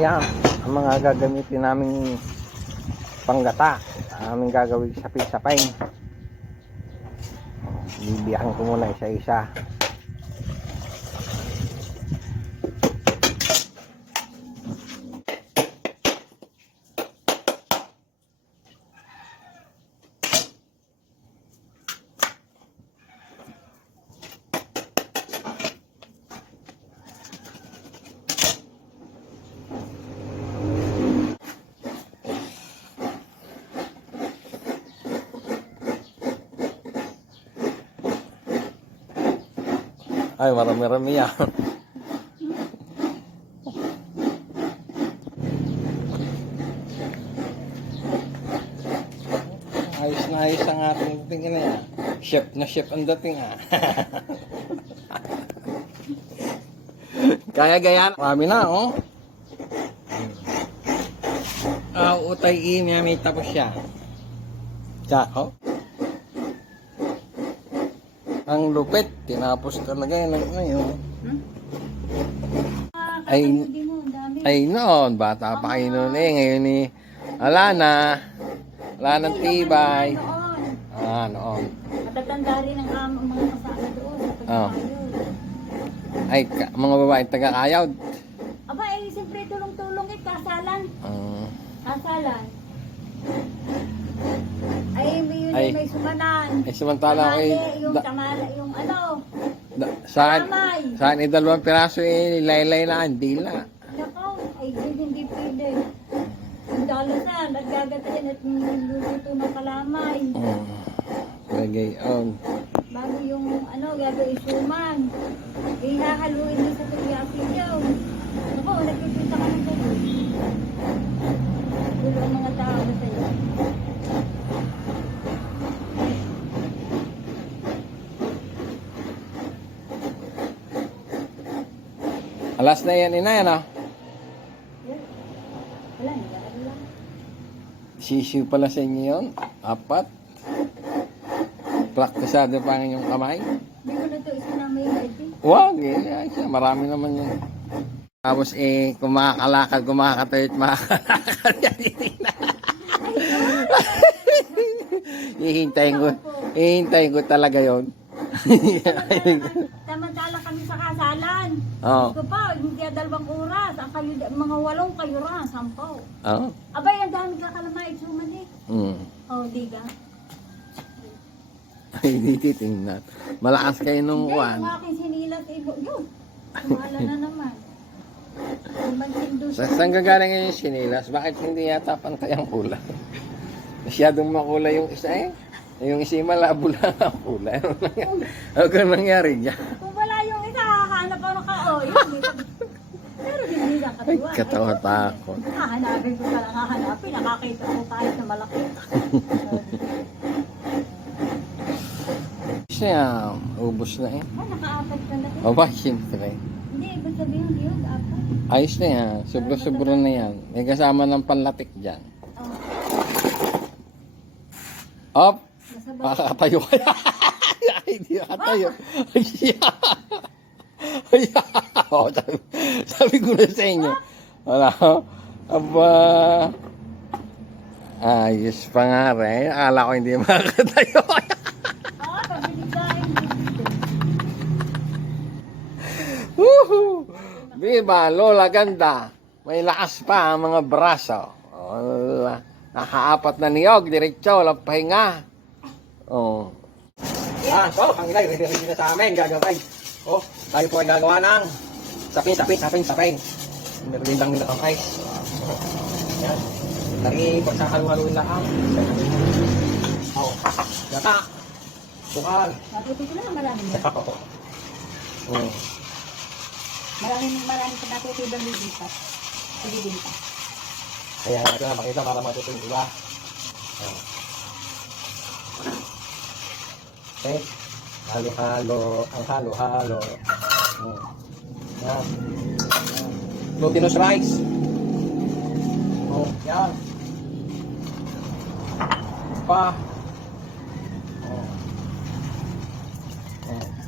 Yan, ang mga gagamitin naming panggata. Aming gagawin sapin-sapay. Bibiyakan ko muna isa-isa. Ay, marami-rami yan. Ayos na ayos ang ating tingin na yan. Chef na chef ang dating Kaya gayan. Marami na, oh. Utay niya may tapos siya. Tsaka, ang lupit, tinapos talaga yun. Ay noon, bata pa kayo noon ngayon wala na. Wala nang tibay. Noon. Matatanda rin ang mga kasama doon. Ay, mga babae taga-kayod. Aba, siyempre tulong-tulong kasalan. Kasalan. May sumanan. Ay, samantala kay... Yung ano? Saan dalawang piraso laylay na andila. Nakaw, hindi pwede. Yung dalasan, nagagatayin at luluto ng kalamay. Lagay on. Bago yung gagawin suman. Hahaluin mo sa tuya-siyaw. Ako, nagpipita ka ng tuloy. Dulo ang mga tao na sa'yo. Alas na yan, inay, ano? Wala, nag-aaral. Sisiw pala sa inyo yun. 4. Praktisado pa ang inyong kamay. Hindi ko na ito isa na may ID. Wag, siya. Marami naman yun. Tapos kung makakalakad, kung makakatayot, makakalakad yan. Hihintayin ko talaga yun. Samantala kami sa kasalan. Oo. Ito pa, hindi 2 oras. Ang kayo, mga 8 kayo rin, 10. Oo. Abay, ang dami ka kalamay, suman di ka? Ay, di titingnan. Malakas kayo nung Yung aking sinilat, yun. Wala na naman. Saan gagaling ngayon yung sinilas? Bakit hindi yata pantay ang kulay? Masyadong makulay yung isa Yung isa malabo lang ang kulay. Ano kang nangyari niya? Kung wala yung isa, hahanap ako Pero hindi lang Ay, katuwa. katawa-takot. Hahanapin ko palang hahanapin. Nakakita ko kahit na malaki. Siya, ubos na Naka-apat ka na rin. Aba, siyempre. Hindi, ibig sabihin yun, apat. Ayos na yan. Sobra-sobra na yan. May kasama ng panlatik dyan. Up! Makakatayo ka na. Ay, hindi nakatayo. Sabi ko na sa inyo. Wala. Aba. Ayos pa nga rin. Akala ko hindi makakatayo. Woohoo! Viva Lola Ganda. May lakas pa ang mga braso. Nakaapat na niyog. Diretso. Walang pahinga. Ang inay. Ready na sa amin. Gagawin. Tayo po ay gagawa ng sapin. Meron lang nila ang ice. Yan. Lagi pagsakaluhaluin lang. Gata. Bukal. Matuto ko na marami. Marami pa natutibang libitas. Pagibinta. Kaya natin na makita para matuto yung iba. Okay. Halo-halo. Ang halo-halo. Yan. Glutinous rice. Yan. Pa.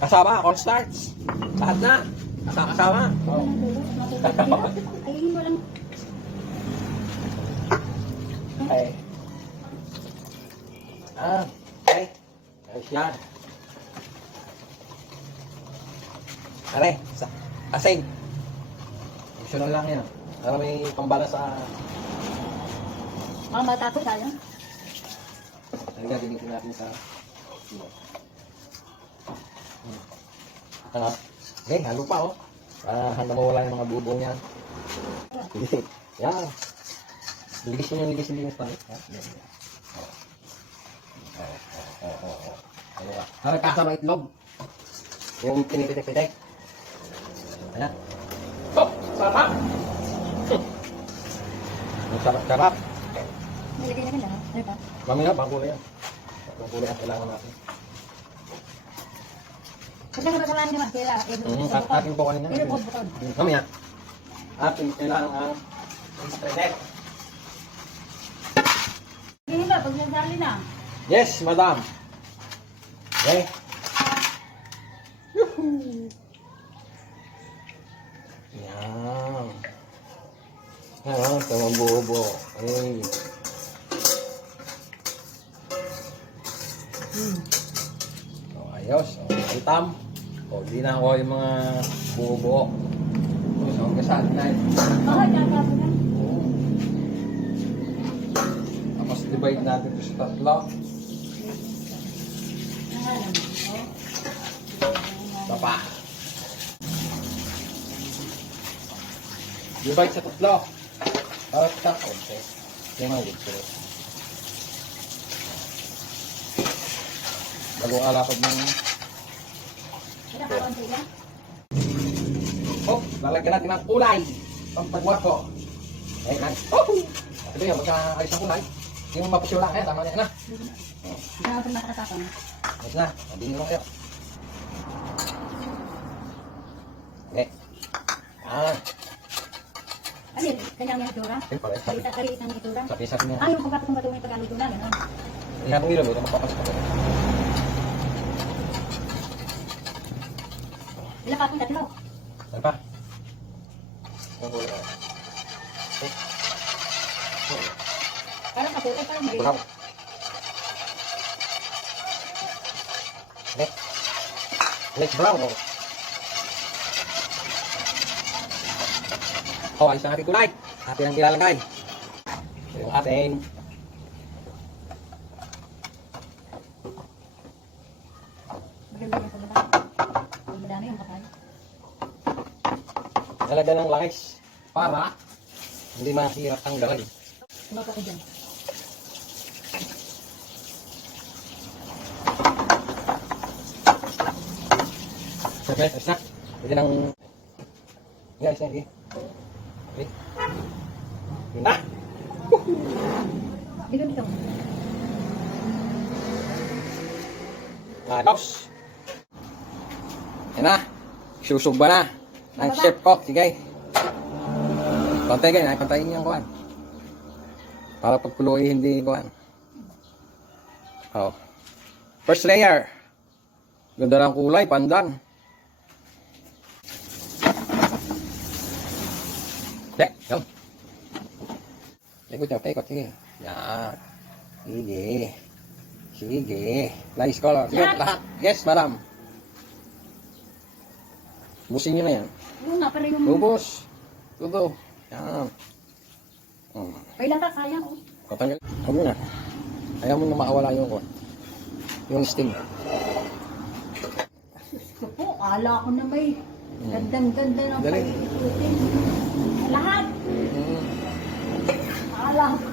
Kasama, cornstarch. Lahat na. Kasama. Ayun mo lang. Okay. Okay. Ayos yan. Are, asin. Optional lang yan. Para may pambala sa... Mga bata ko tayo. Halika, dinitin natin sa... Ano? Okay, halo pa oh. Para handa mawala yung mga bubong yan. Yan. Ligisin yung ligisin pa. Harap kasama itlog. Yung pinipitik-pitik. Ayan. Oh! Sarap! Ang sarap-sarap. Nilagay na ka lang. Ano ba? Mamaya, pangkulay yan. Pangkulay ang kailangan natin. Kasi nga ba naman kaya At ating po kanina. pero bukod. Mamaya. Ating kailangan ang spreader. Hindi ba pag nasali na? Yes, madam. Okay. Yuhuu. Yan. Yan, tawang bubo. Ay. So, ayos. So, itam. O, di na ako yung mga bubo. So, kasali na yun. Oo, gagawin na. Tapos divide natin ito sa tatlo. Tapa. Divide sa tatlo. At tapos, okay. Yung mga dito. Bagong alapad ng... Oh, lalagyan natin ng kulay. Pampagwat po. Eh, nice. Oh! Ito yun, magka-ayos ng kulay. Yung mapusyo lang, tama niya na. Gagawin na nakatapang. Ayos na, mabili mo kayo. Okay. Ah, Ano yun? Kanyang yung itura? siyempre. Kaliit ang itura? Sa pisa niya. Ah, yung pagkatong batong yung pagkaluto na, gano'n. Ihabang nilo, ito magpapasok ako. Ilan pa akong tatlo? Ano pa? Okay. Parang kaputi, parang mali. Brown. Next. Next brown. Oh, ayos na ating kulay. Atin ang ilalagay. Yung ating Maganda yung pagkatapang. Madami yung kapal. nalagyan ng langis para hindi mahirap tanggalin. Tumapa ko dyan. Okay, ayos na. Pwede nang... Ayos na, okay. Okay. Yun na. Dito dito. Ayos. Yan na. Susugba na. Ang chef ko. Sige. Pantay kayo. Pantayin niyo ang kuhan. Para pagkuloy hindi kuhan. Oh. First layer. Ganda ng kulay. Pandan. Go. Ikot. Sige. Yan. Sige. Sige. Nice color. Sige, lahat. Yes, madam. Busin nyo na yan. Oo nga, pero yung... Lubos. Tudo. Yan. Kailan ka kaya ko? Patanggal. Huwag mo na. Ayaw mo na makawala yung sting. Gusto po, ala ko na may gandang-ganda ng Dali. pag-iikutin. Lahat. Ala ko.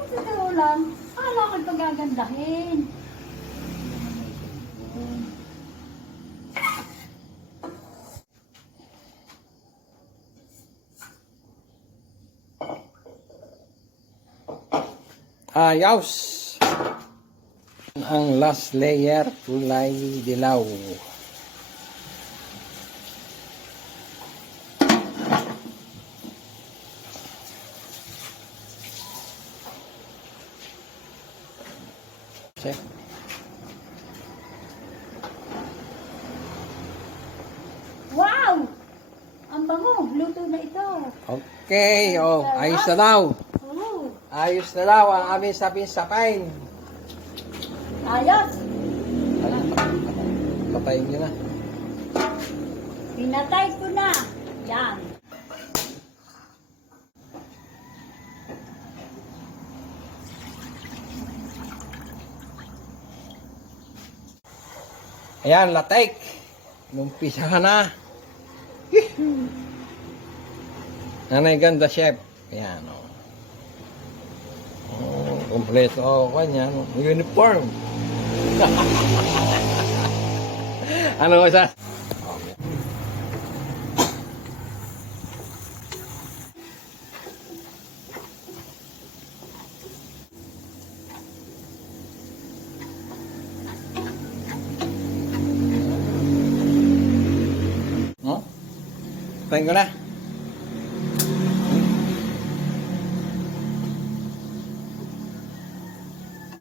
Kasi tao lang, ala ko ito gagandahin. Ayos. Ang last layer, kulay dilaw. Check. Wow! Ang bango, luto na ito. Okay, oh, ayos na daw. Oo. Ayos na daw ang aming sapin-sapain. Ayos! Patayin nyo na. Pinatay ko na. Yan. Ayan, latek. Numpisa na. Nanay ganda, chef. Ayan, o. Oh, kompleto ako kanya. Uniform. Ano ko sa? No? Tayin ko na.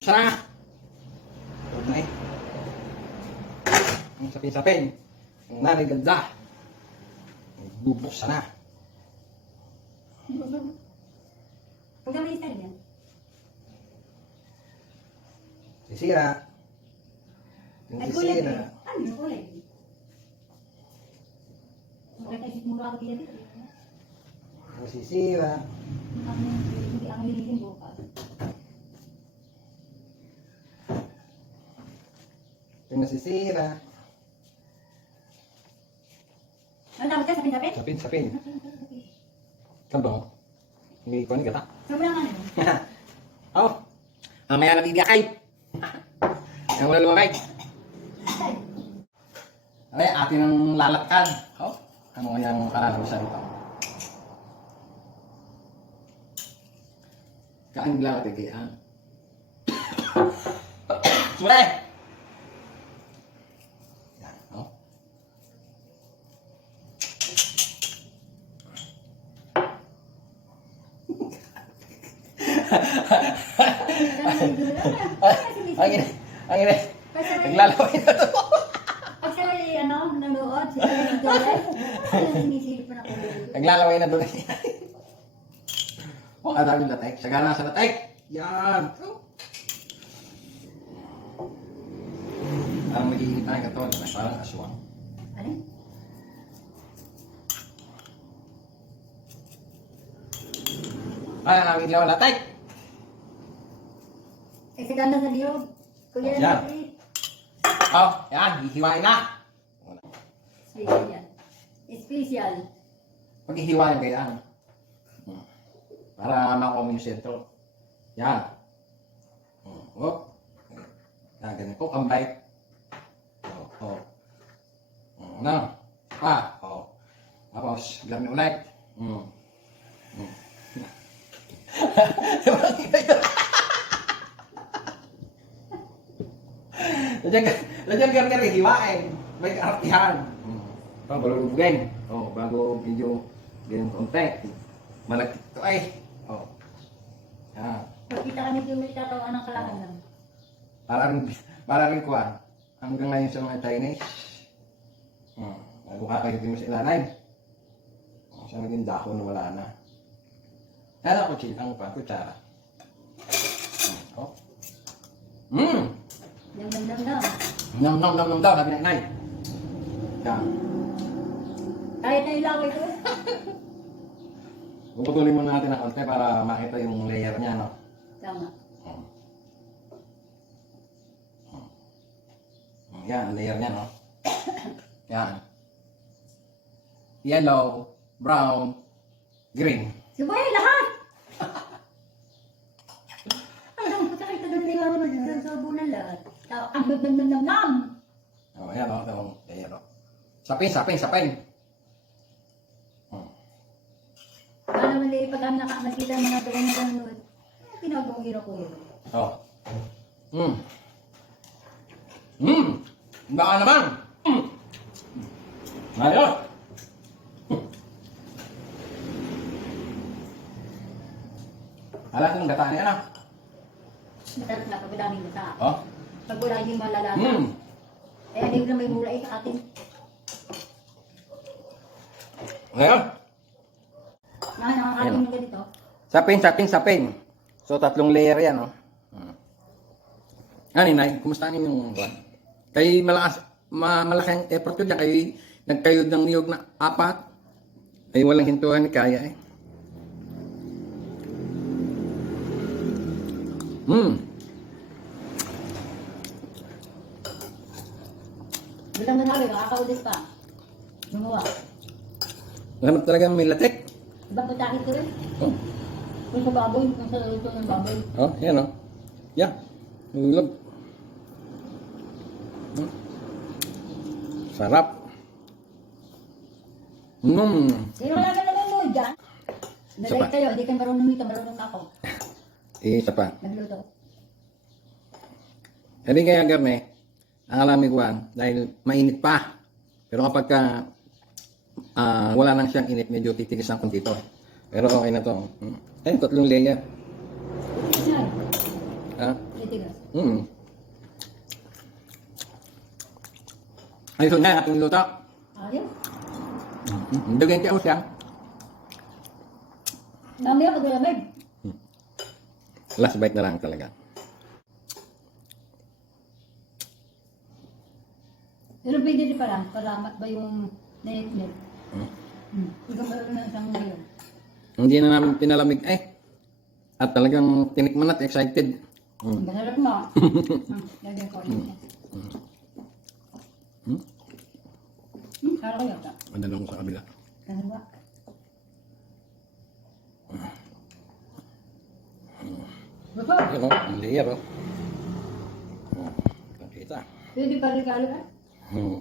Sana. Okay. Ang sapin-sapin. Ang nanay ganda. Bubuksan na. Huwag naman isa yan. Sisira. Yung Ay, kulay sisira. eh. Ano yung kulay? Magkakaisip mo ako dito. Yung sisira. Hindi ang nilitin bukas. Yung nasisira. Ano tawag ka? Sapin-sapin? Sapin-sapin. Kabang. Hindi ko ni gata. Sobrang ano? Oh. Mamaya na bibiyakay. Ang wala lumabay. Ay, Ay, atin ang lalakad. Oh. Ano yung kalalabasan ito? Kain lalakad kaya. Sumulay! Yan, oh. Ang ina. Naglalaway na to. pag siya may nanonood, siya may nagdolay. Sinisilip pa na ko. Naglalaway na doon. Oh, ang daming latek. Sagana sa latek. Yan. Oh. Parang mag-iinit na ng katawan. Parang aswang. Alin? Ay, ang aming lawan latek. Eh, sa ganda sa liyog. Kuya Yan. na Oh, yan. Hihiwain na. Special yan. Special. Pag-ihiwain kayo yan. Para makuha mo yung sentro. Yan. Oh. Yan, ganyan po. Kambay. Oh. Ano? Pa. Oh. Tapos, gamit ulit. Lagyan garner hiwain. May kaartihan. Bago lulubugin. Oh, bago medyo ganyan konti. Malakit to ay. Oh. Yan. Pagkita kami yung may tatawan ng kalakan lang. Para rin kuha. Hanggang ngayon sa mga Chinese. Bago kakayutin mo sa ilanay. Sa naging dahon na wala na. Yan ako ang kutsara. Oh. Dam. Nam daw, sabi ng inay. Yan. Kahit na ilaw ito. Puputulin muna natin ng konti para makita yung layer niya, no? Tama. Yan, layer niya, no? Yan. Yellow, brown, green. Subay lahat! Ang pagkakita doon na yung nagsasabunan lahat. Ang nam. Oh, yan, no? Ito, layer, no? Sapin. Baka naman din pag nakita mga doon na nanonood. Pinagawin ako yun. Oh. Baka naman. Ayos. Alam yung gata niya na. Matarap na pag daming mata. Oh. Pag wala hindi malalata. Eh, hindi na may mula sa atin. Ngayon. Nakakain ng ganito. Sapin. So, 3 layer yan, oh. Ninay, kumusta yung buwan? Kay malaking effort ko dyan, kay nagkayod ng niyog na 4. Ay walang hintuan ni kaya eh. Bilang na namin, nakakaudis pa. Gumawa. Hanap talaga may latek. Ibang patakin ko rin. Oh, Kung sa baboy, kung sa luto ng baboy. oh, yan oh. Yeah, nulog. Sarap. Sino wala ka naman mo dyan? Isa Nalay pa. kayo, hindi ka marunong nito, marunong ako. Isa pa. Nagluto. Hindi kaya garne, ang alamig ko dahil mainit pa. Pero kapag wala nang siyang init, medyo titigas ng konti to. Pero okay na to. Ayun, 3 layer. Itigas na. Ah, Itigas. ayun na, ating luto. Ayun. Dugay kayo siya. Mamaya pag-lamig. Last bite na lang talaga. Pero pwede rin pala, paramat ba yung naitnit? Ikaw marunong na isang ngayon. Hindi na namin pinalamig at talagang tinikman at excited. Ang masarap mo. Lagyan ko ulit. Kala ko yata. Madala ko sa kabila. Ganun ba? Bako, Ayun o, ang layer o. Nakita. pwede pa regalo ka? Hmm.